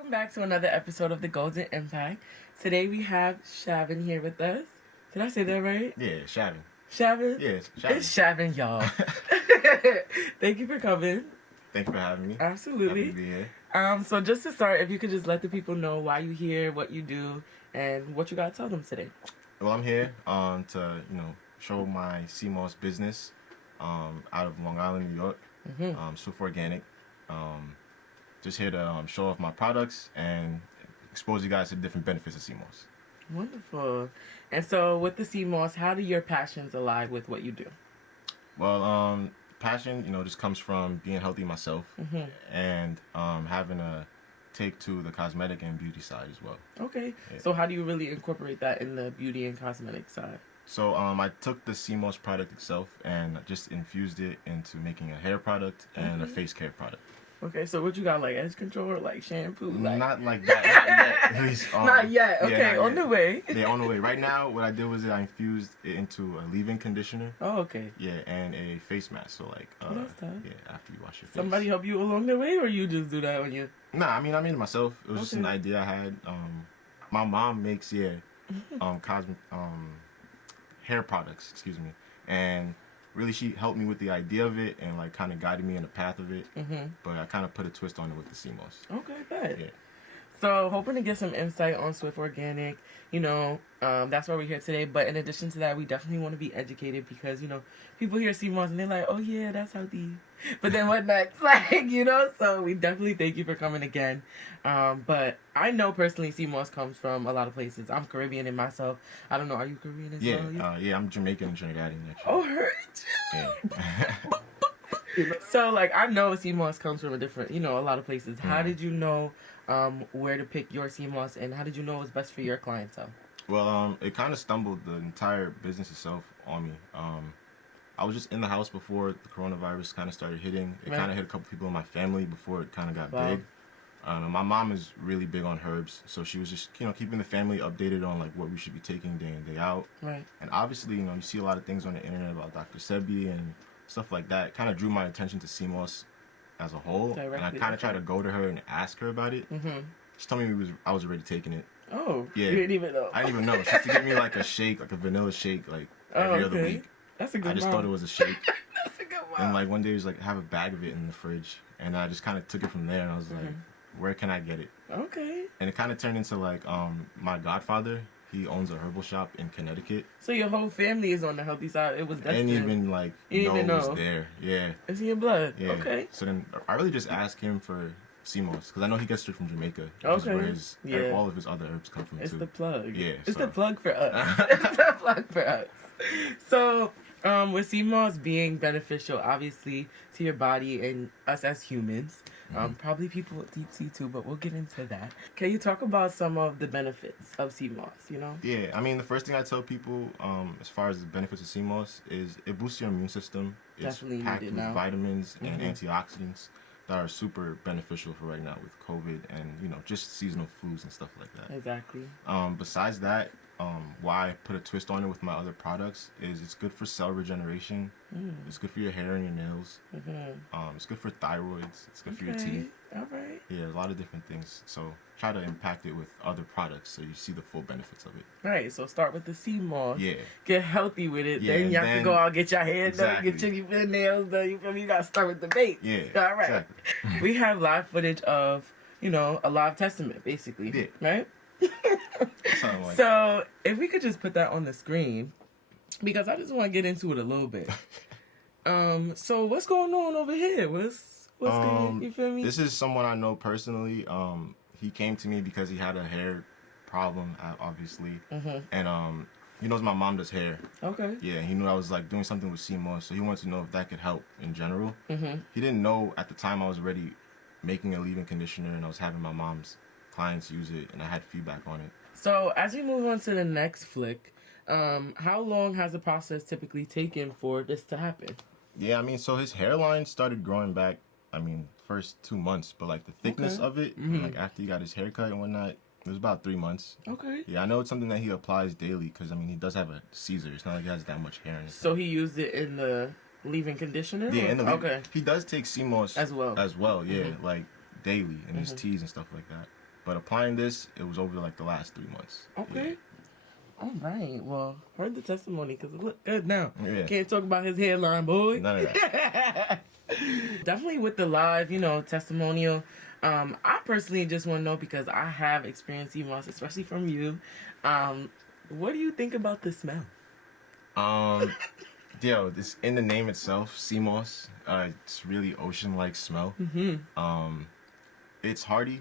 Welcome back to another episode of The Golden Impact. Today we have Shavin here with us. Did I say that right? Yeah, Shavin. Shavin? Yeah, it's Shavin. It's Shavin, y'all. Thank you for coming. Thank you for having me. Absolutely. Happy to be here. So just to start, if you could just let the people know why you're here, what you do, and what you got to tell them today. Well, I'm here to show my SeaMoss business out of Long Island, New York. SwiftOrganic. Just here to show off my products and expose you guys to different benefits of SeaMoss. Wonderful. And so with the SeaMoss, how do your passions align with what you do? Well, passion, just comes from being healthy myself and having a take to the cosmetic and beauty side as well. Okay. Yeah. So how do you really incorporate that in the beauty and cosmetic side? So I took the SeaMoss product itself and just infused it into making a hair product and a face care product. Okay, so what you got, like edge control, like shampoo? Like... Not like that, not yet. At least, not yet, okay, yeah, not on yet. the way. Yeah, on the way. Right now, what I did was I infused it into a leave-in conditioner. Oh, okay. Yeah, and a face mask. So like, that's tough. yeah, after you wash your face. Somebody help you along the way, or you just do that on you? Nah, I made it myself. It was just an idea I had. My mom makes hair products. Excuse me, and really, she helped me with the idea of it and like kind of guided me in the path of it. But I kind of put a twist on it with the SeaMoss. Okay, good. Yeah. So hoping to get some insight on SwiftOrganic. That's why we're here today. But in addition to that, we definitely want to be educated because people hear SeaMoss and they're like, oh yeah, that's healthy. But then what next? So we definitely thank you for coming again. But I know personally SeaMoss comes from a lot of places. I'm Caribbean in myself. I don't know, are you Caribbean as well? Yeah, I'm Jamaican and Trinidadian actually. Oh, heard you. Yeah. So I know SeaMoss comes from a lot of places. How did you know where to pick your SeaMoss, and how did you know it was best for your clientele? Well, it kind of stumbled the entire business itself on me. I was just in the house before the coronavirus kind of started hitting. It kind of hit a couple people in my family before it kind of got big. My mom is really big on herbs, so she was just keeping the family updated on like what we should be taking day in, day out. Right. And obviously, you see a lot of things on the internet about Dr. Sebi and stuff like that. It kind of drew my attention to SeaMoss as a whole, and I kind of tried to go to her and ask her about it. She told me I was already taking it. Oh, yeah. You didn't even know. I didn't even know. She used to give me like a shake, like a vanilla shake, like every other week. That's a good one. I just thought it was a shake. That's a good one. And like one day it was like, have a bag of it in the fridge, and I just kind of took it from there, and I was like, where can I get it? Okay. And it kind of turned into like my godfather. He owns a herbal shop in Connecticut. So your whole family is on the healthy side. It was destined. I didn't even like know it was there. Yeah. It's in your blood. Yeah. Okay. So then I really just asked him for SeaMoss because I know he gets it from Jamaica. Which is where all of his other herbs come from it's too. The plug. Yeah. It's the plug for us. It's the plug for us. So with SeaMoss being beneficial, obviously, to your body and us as humans, probably people with deep sea too, but we'll get into that. Can you talk about some of the benefits of SeaMoss, Yeah, I mean, the first thing I tell people as far as the benefits of SeaMoss is it boosts your immune system. Definitely it's packed needed with now. vitamins and antioxidants that are super beneficial for right now with COVID and, just seasonal flus and stuff like that. Exactly. Besides that, why I put a twist on it with my other products is it's good for cell regeneration. It's good for your hair and your nails. It's good for thyroids. It's good for your teeth. All right. Yeah, a lot of different things. So try to impact it with other products so you see the full benefits of it. Right. So start with the SeaMoss. Yeah. Get healthy with it. Yeah, then you have to go out, get your hair done, get your nails done. You feel me? You got to start with the base. Yeah. All right. Exactly. We have live footage of, a live testament, basically. Yeah. Right? Like so if we could just put that on the screen, because I just want to get into it a little bit. So what's going on over here? What's going? You feel me? This is someone I know personally. He came to me because he had a hair problem, obviously, and he knows my mom does hair. Okay. Yeah, he knew I was like doing something with SeaMoss, so he wanted to know if that could help in general. He didn't know at the time I was already making a leave-in conditioner, and I was having my mom's clients use it, and I had feedback on it. So as we move on to the next flick, how long has the process typically taken for this to happen? Yeah, I mean, so his hairline started growing back, first 2 months, but like the thickness of it, like after he got his haircut and whatnot, it was about 3 months. Okay. Yeah, I know it's something that he applies daily because, he does have a Caesar. It's not like he has that much hair in his So he used it in the leave-in conditioner? Yeah, in the okay. He does take SeaMoss as well, yeah, like daily in his teas and stuff like that. But applying this, it was over like the last 3 months. Okay. All right. Well, heard the testimony because it looked good now. Yeah. Can't talk about his hairline, boy. None of that. Definitely with the live, testimonial. I personally just want to know because I have experienced SeaMoss, especially from you. What do you think about the smell? This in the name itself, SeaMoss. It's really ocean-like smell. Mm-hmm. It's hearty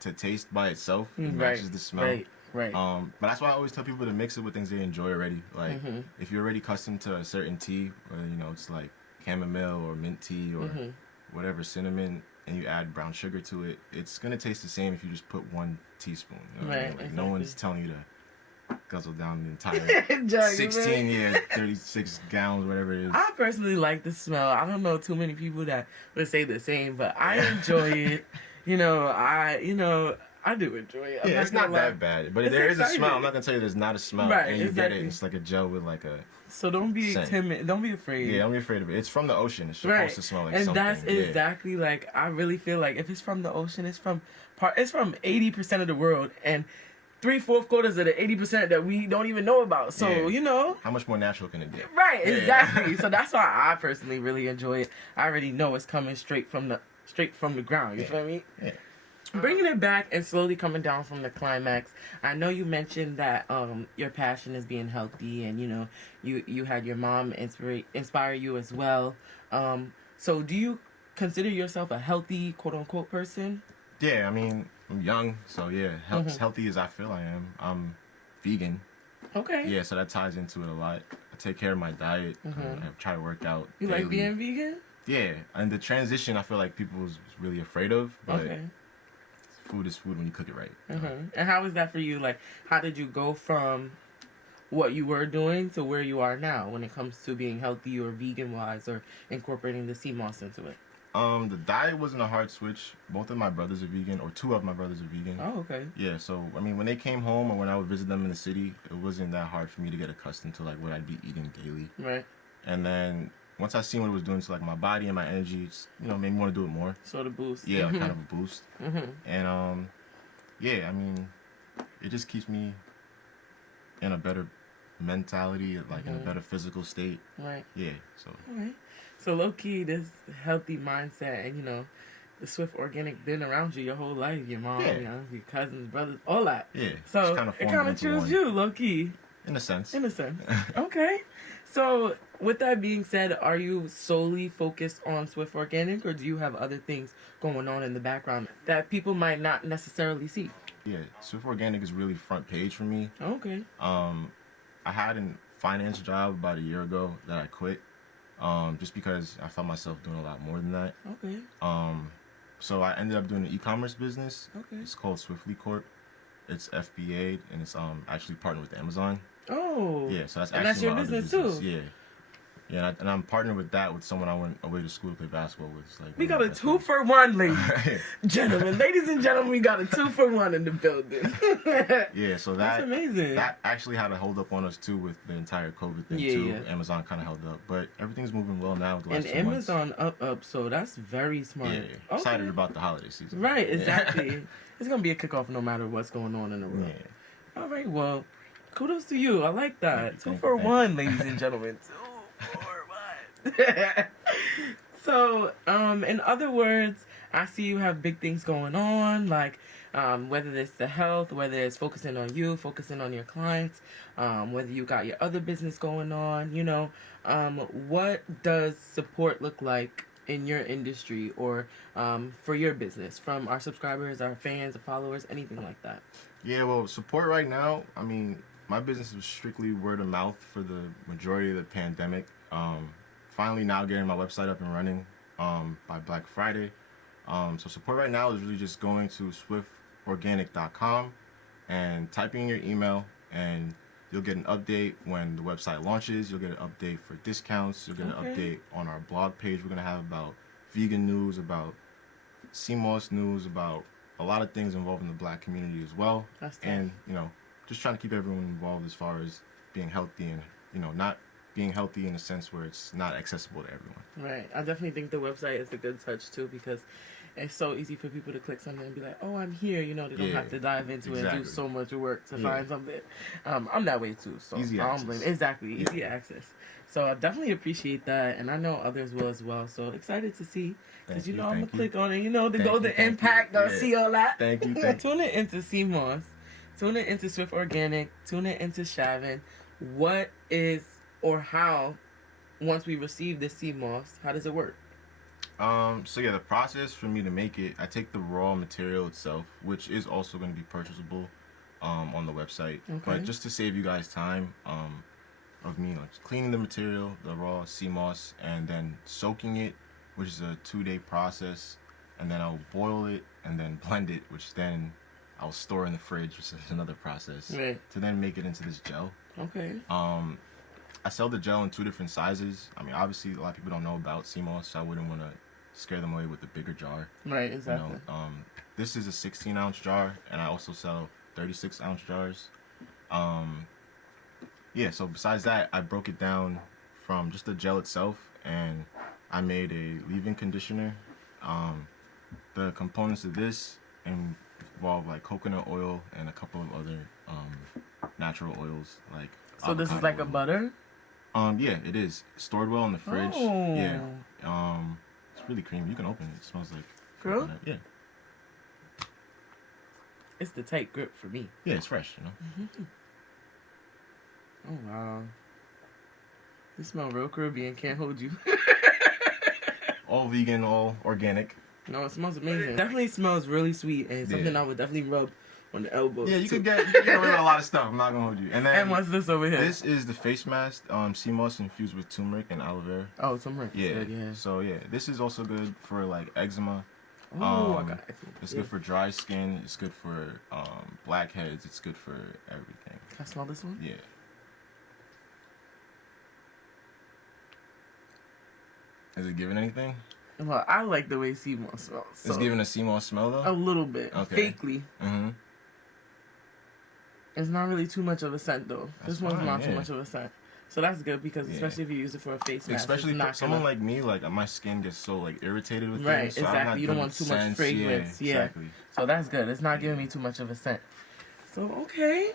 to taste by itself. It matches the smell. Right. But that's why I always tell people to mix it with things they enjoy already. Like if you're already accustomed to a certain tea, whether it's like chamomile or mint tea or whatever, cinnamon, and you add brown sugar to it, it's gonna taste the same if you just put 1 teaspoon. You know what I mean? Like, exactly. no one's telling you to guzzle down the entire 16 36 gallons, whatever it is. I personally like the smell. I don't know too many people that would say the same, but I enjoy it. I do enjoy it. Yeah, it's not that bad, but there is a smell. I'm not gonna tell you there's not a smell, right, and you get it. It's like a gel with like a. So don't be timid. Don't be afraid. Yeah, don't be afraid of it. It's from the ocean. It's supposed to smell like something. And that's exactly like I really feel like if it's from the ocean, it's from 80% of the world, and 3/4 of the 80% that we don't even know about. So how much more natural can it get? Right, exactly. So that's why I personally really enjoy it. I already know it's coming straight from the ground. You feel me? Yeah. Bringing it back and slowly coming down from the climax. I know you mentioned that your passion is being healthy, and you had your mom inspire you as well. So do you consider yourself a healthy, quote unquote, person? Yeah, I mean, I'm young, so yeah, as healthy as I feel I am. I'm vegan. Okay. Yeah, so that ties into it a lot. I take care of my diet. I try to work out. You daily. like being vegan? Yeah, and the transition I feel like people was really afraid of, but food is food when you cook it right. And how was that for you? Like, how did you go from what you were doing to where you are now when it comes to being healthy or vegan-wise or incorporating the SeaMoss into it? The diet wasn't a hard switch. Both of my brothers are vegan, or 2 of my brothers are vegan. Oh, okay. Yeah, so, I mean, when they came home or when I would visit them in the city, it wasn't that hard for me to get accustomed to, like, what I'd be eating daily. Right. And then once I seen what it was doing to, like, my body and my energy, it's, made me want to do it more. So the boost. Yeah, like, kind of a boost. And, yeah, I mean, it just keeps me in a better mentality, like, in a better physical state. Right. Yeah, so. All right. So low-key, this healthy mindset and, the SwiftOrganic been around you your whole life. Your mom, your cousins, brothers, all that. Yeah. So it kind of chose you, low-key. In a sense. Okay. So with that being said, are you solely focused on SwiftOrganic, or do you have other things going on in the background that people might not necessarily see? Yeah, SwiftOrganic is really front page for me. Okay. I had a finance job about a year ago that I quit. Just because I found myself doing a lot more than that. Okay. So I ended up doing an e-commerce business. Okay. It's called Swiftly Corp. It's FBA, and it's actually partnered with Amazon. Oh. Yeah, so that's that's your business too. Yeah. Yeah, and I'm partnered with that with someone I went away to school to play basketball with. It's like we got a 2-for-1, ladies. Gentlemen, ladies and gentlemen, we got a 2-for-1 in the building. Yeah, so that's amazing. That actually had a hold up on us too with the entire COVID thing too. Yeah. Amazon kind of held up, but everything's moving well now. With the last 2 months. Amazon up, so that's very smart. Yeah, excited about the holiday season. Right, exactly. It's gonna be a kickoff no matter what's going on in the world. Yeah. All right, well, kudos to you. I like that. 2-for-1, ladies and gentlemen. 2-for-1. So, in other words, I see you have big things going on, like whether it's the health, whether it's focusing on you, focusing on your clients, whether you got your other business going on, what does support look like in your industry or for your business from our subscribers, our fans, our followers, anything like that? Yeah, well, support right now, I mean, my business was strictly word of mouth for the majority of the pandemic. Finally now getting my website up and running by Black Friday. So support right now is really just going to SwiftOrganic.com and typing in your email, and you'll get an update when the website launches. You'll get an update for discounts. You'll get an update on our blog page. We're going to have about vegan news, about SeaMoss news, about a lot of things involving the Black community as well. That's tough. And, just trying to keep everyone involved as far as being healthy and, not being healthy in a sense where it's not accessible to everyone. Right. I definitely think the website is a good touch too, because it's so easy for people to click something and be like, oh, I'm here. You know, they don't have to dive into it and do so much work to find something. I'm that way too, so easy I don't access. blame. Exactly, easy access. So I definitely appreciate that, and I know others will as well. So excited to see, because I'm gonna click on it. You know, the golden impact. Gonna see all that. Thank you. Tune it into SeaMoss, tune it into SwiftOrganic, tune it into Shavin. What is or how, once we receive this SeaMoss, how does it work? So yeah, the process for me to make it, I take the raw material itself, which is also going to be purchasable on the website. Okay. But just to save you guys time of me like cleaning the material, the raw SeaMoss, and then soaking it, which is a 2-day process, and then I'll boil it and then blend it, which then I'll store in the fridge, which is another process, to then make it into this gel. Okay. I sell the gel in 2 different sizes. I mean, obviously, a lot of people don't know about SeaMoss, so I wouldn't want to scare them away with the bigger jar. Right, exactly. You know, this is a 16-ounce jar, and I also sell 36-ounce jars. Yeah, so besides that, I broke it down from just the gel itself, and I made a leave-in conditioner. The components of this involve like coconut oil and a couple of other natural oils, like so this is like oil. A butter? Yeah, it is. Stored well in the fridge. Oh. Yeah. It's really creamy. You can open it. It smells like Girl? coconut. Yeah. It's the tight grip for me. Yeah, it's fresh, you know. Oh wow. You smell real Caribbean, can't hold you. All vegan, all organic. No, it smells amazing. It definitely smells really sweet, and something I would definitely rub on the elbows. Yeah, you could get rid of a lot of stuff. I'm not gonna hold you. And what's this over here? This is the face mask, SeaMoss infused with turmeric and aloe vera. Oh, turmeric. Yeah. Good, yeah. So yeah, this is also good for like eczema. Oh, I got it. It's good for dry skin. It's good for blackheads. It's good for everything. Can I smell this one? Yeah. Is it giving anything? Well, I like the way SeaMoss smells. So It's giving a SeaMoss smell though? a little bit. Okay. Fakely. Mm-hmm. It's not really too much of a scent though. That's this one's fine, not too much of a scent. So that's good because especially if you use it for a face mask. Especially it's for not someone like me, like my skin gets so like irritated with right, things. So exactly. I'm not You don't want too much fragrance. Yeah. Exactly. So that's good. It's not giving me too much of a scent. So okay.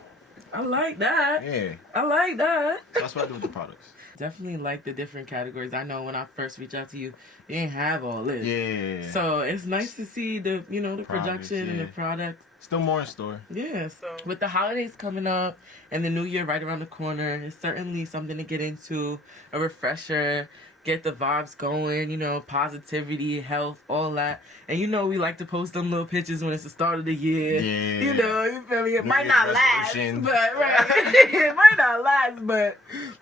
I like that. Yeah. I like that. That's what I do with the products. Definitely like the different categories. I know when I first reached out to you, you didn't have all this. Yeah. So it's nice to see the the Products, production and the product. Still more in store. Yeah, so with the holidays coming up and the new year right around the corner, it's certainly something to get into, a refresher, get the vibes going, positivity, health, all that. And we like to post them little pictures when it's the start of the year. Yeah. You feel me? It New might Year's not last, resolution. but right. It might not last, but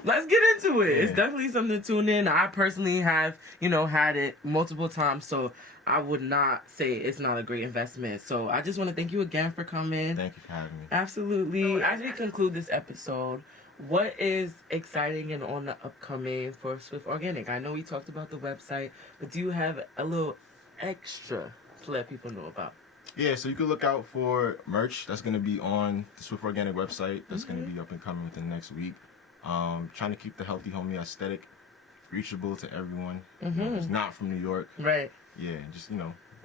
let's get into it. Yeah. It's definitely something to tune in. I personally have, had it multiple times, so I would not say it's not a great investment. So I just want to thank you again for coming. Thank you for having me. Absolutely. As we conclude this episode, what is exciting and on the upcoming for SwiftOrganic? I know we talked about the website, but do you have a little extra to let people know about? Yeah, so you can look out for merch that's going to be on the SwiftOrganic website. That's going to be up and coming within the next week. Trying to keep the healthy homey aesthetic reachable to everyone. Who's not from New York. Right. Yeah, just,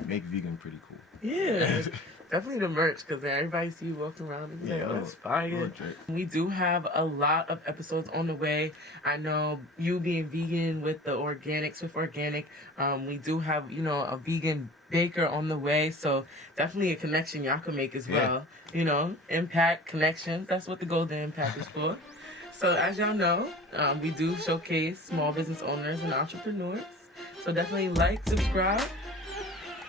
make vegan pretty cool. Yeah. Definitely the merch, because everybody see you walking around and be like, oh, it's fire. We do have a lot of episodes on the way. I know you being vegan with the organic, SwiftOrganic. We do have, a vegan baker on the way. So definitely a connection y'all can make as well. Impact connections. That's what the Golden Impact is for. So as y'all know, we do showcase small business owners and entrepreneurs. So definitely like, subscribe,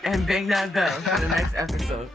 and bang that bell for the next episode.